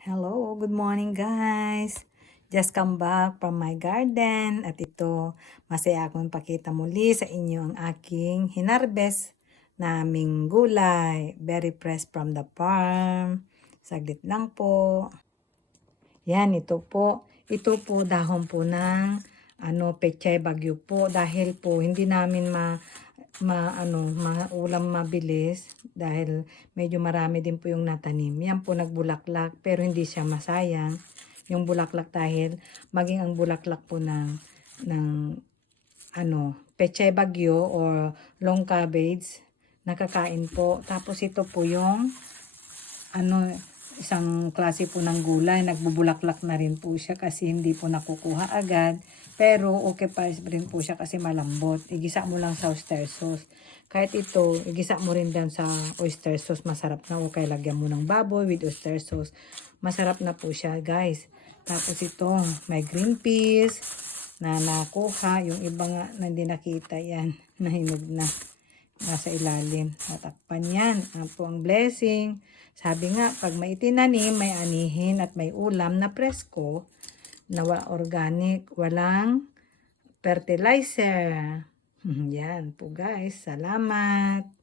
Hello, good morning guys. Just come back from my garden at ito, masaya akong pakita muli sa inyo ang aking hinarbest naming gulay. Very fresh from the farm. Saglit lang po. Yan, ito po. Ito po dahon po ng pechay bagyo po dahil po hindi namin mga ulam mabilis dahil medyo marami din po yung natanim. Yan po nagbulaklak pero hindi siya masayang yung bulaklak dahil maging ang bulaklak po ng pechay bagyo or long cabbage nakakain po. Tapos ito po yung isang klase po ng gulay, nagbubulaklak na rin po siya kasi hindi po nakukuha agad. Pero okay pa rin po siya kasi malambot. Igisa mo lang sa oyster sauce. Kahit ito, igisa mo rin dan sa oyster sauce. Masarap na. Okay, lagyan mo ng baboy with oyster sauce. Masarap na po siya, guys. Tapos ito, may green peas na nakuha. Yung iba nga na hindi nakita yan. Nahinog na. Nasa ilalim. Natakpan yan. Ano po ang blessing. Sabi nga, pag may itinanim, may anihin at may ulam na presko, na organic, walang fertilizer. Yan po guys. Salamat.